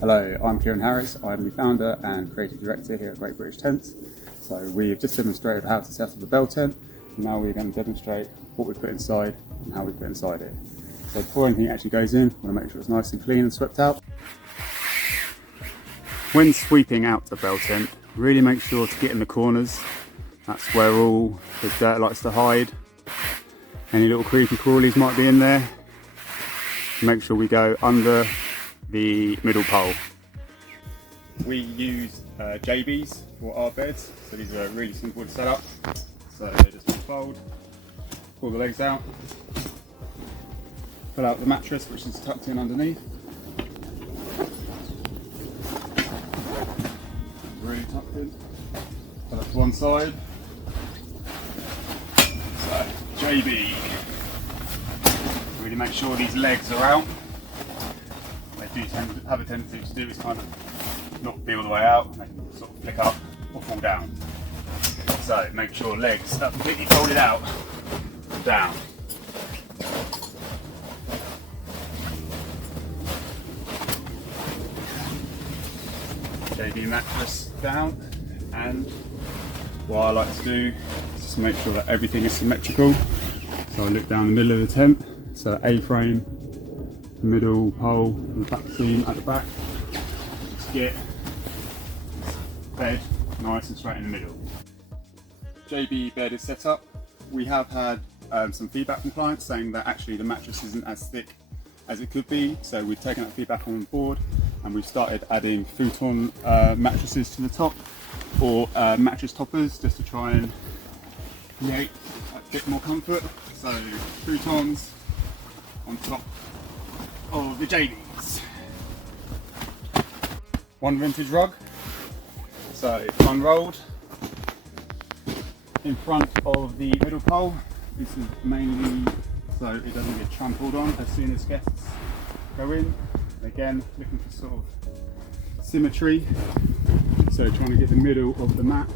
Hello, I'm Kieran. I'm the founder and creative director here at Great British Tents. So we've just demonstrated how to set up a bell tent, and now we're going to demonstrate what we put inside and how we put inside it. So before anything actually goes in, we want to make sure it's nice and clean and swept out. When sweeping out the bell tent, really make sure to get in the corners. That's where all the dirt likes to hide. Any little creepy crawlies might be in there. Make sure we go under the middle pole. We use JBs for our beds, so these are really simple to set up. So they just fold, pull the legs out, pull out the mattress which is tucked in underneath. Really tucked in. Put that to one side. So JB. Really make sure these legs are out. They do tend to have a tendency to do is kind of not be all the way out, and they can sort of flick up or fall down. So make sure legs are completely folded out and down. JB mattress down, and what I like to do is just make sure that everything is symmetrical. So I look down the middle of the tent, so A-frame, the middle pole and the back seam at the back. Just get this bed nice and straight in the middle. JB bed is set up. We have had some feedback from clients saying that actually the mattress isn't as thick as it could be, so we've taken that feedback on board and we've started adding futon mattresses to the top, or mattress toppers, just to try and create a bit more comfort. So futons on top of the JBs. One vintage rug, so unrolled in front of the middle pole. This is mainly so it doesn't get trampled on as soon as guests go in. Again, looking for sort of symmetry, so trying to get the middle of the mat,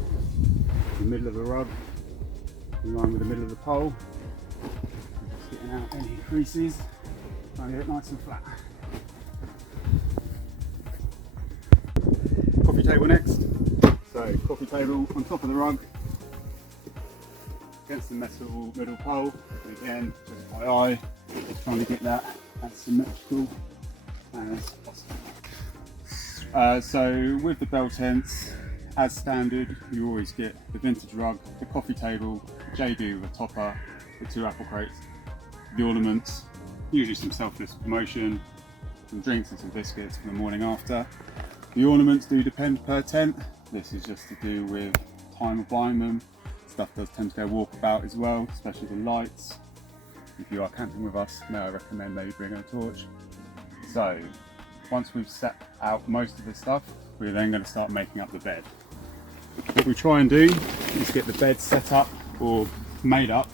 the middle of the rug, in line with the middle of the pole. Just getting out any creases. Trying to get it nice and flat. Coffee table next. So coffee table on top of the rug, against the metal middle pole. And again, just by eye, trying to get that as symmetrical as possible. So with the bell tents, as standard, you always get the vintage rug, the coffee table, JB with a topper, the 2 apple crates, the ornaments, usually some selfless promotion, some drinks and some biscuits for the morning after. The ornaments do depend per tent. This is just to do with time of buying them. Stuff does tend to go walkabout as well, especially the lights. If you are camping with us, I recommend maybe bringing a torch. So once we've set out most of the stuff, we're then going to start making up the bed. What we try and do is get the bed set up or made up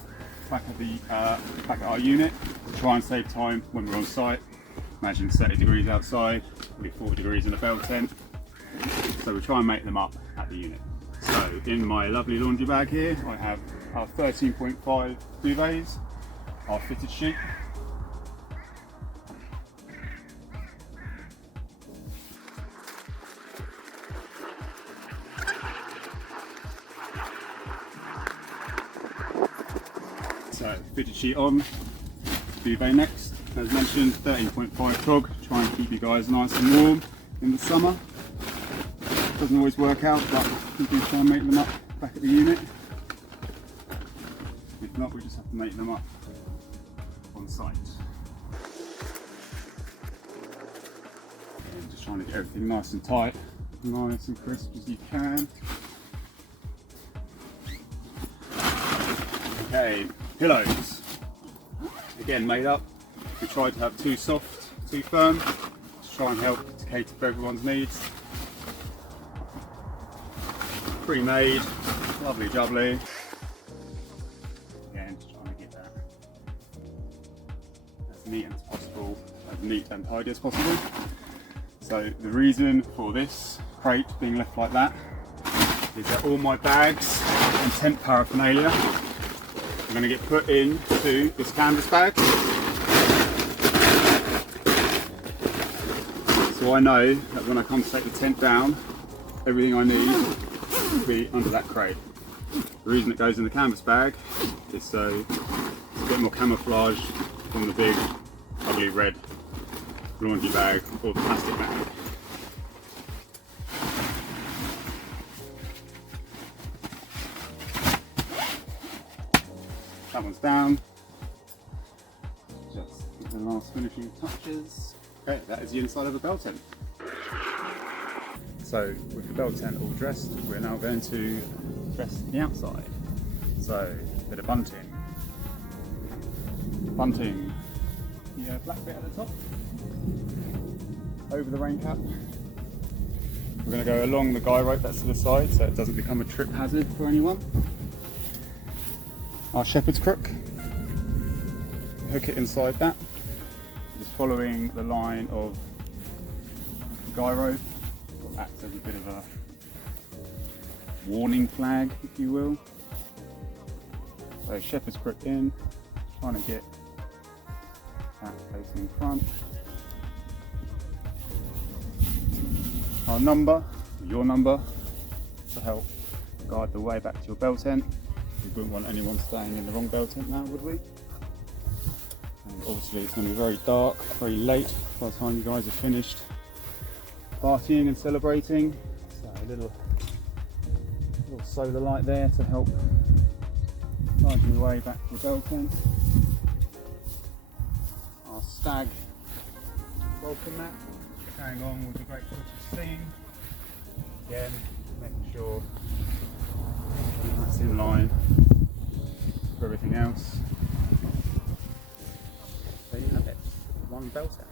back at our unit to try and save time when we're on site. Imagine 30 degrees outside, probably 40 degrees in a bell tent. So we try and make them up at the unit. So in my lovely laundry bag here, I have our 13.5 duvets, our fitted sheet. So fitted sheet on, duvet next. As mentioned, 13.5 tog, try and keep you guys nice and warm in the summer. Doesn't always work out, but we do try and make them up back at the unit. If not, we just have to make them up on site. And just trying to get everything nice and tight, nice and crisp as you can. Okay, pillows. Again, made up. We tried to have 2 soft, 2 firm, to try and help to cater for everyone's needs. Pre-made, lovely jubbly. Again, just trying to get that as neat as possible, as neat and tidy as possible. So the reason for this crate being left like that is that all my bags and tent paraphernalia I'm going to get put into this canvas bag. So I know that when I come to take the tent down, everything I need will be under that crate. The reason it goes in the canvas bag is so it's a bit more camouflage from the big ugly red laundry bag or the plastic bag. That one's down. Just the last finishing touches. Okay, that is the inside of a bell tent. So with the bell tent all dressed, we're now going to dress the outside. So a bit of bunting. Bunting, the black bit at the top, over the rain cap. We're going to go along the guy rope that's to the side so it doesn't become a trip hazard for anyone. Our shepherd's crook, hook it inside that, just following the line of the guy rope, will act as a bit of a warning flag, if you will. So shepherd's crook in, trying to get that facing front. Our number, your number, to help guide the way back to your bell tent. We wouldn't want anyone staying in the wrong bell tent now, would we? And obviously it's going to be very dark, very late by the time you guys are finished partying and celebrating. So a little solar light there to help guide your way back to the bell tent. Our stag welcome mat, carrying on with the great British theme. Again, making sure that's in line for everything else. There you have it, one bell tent.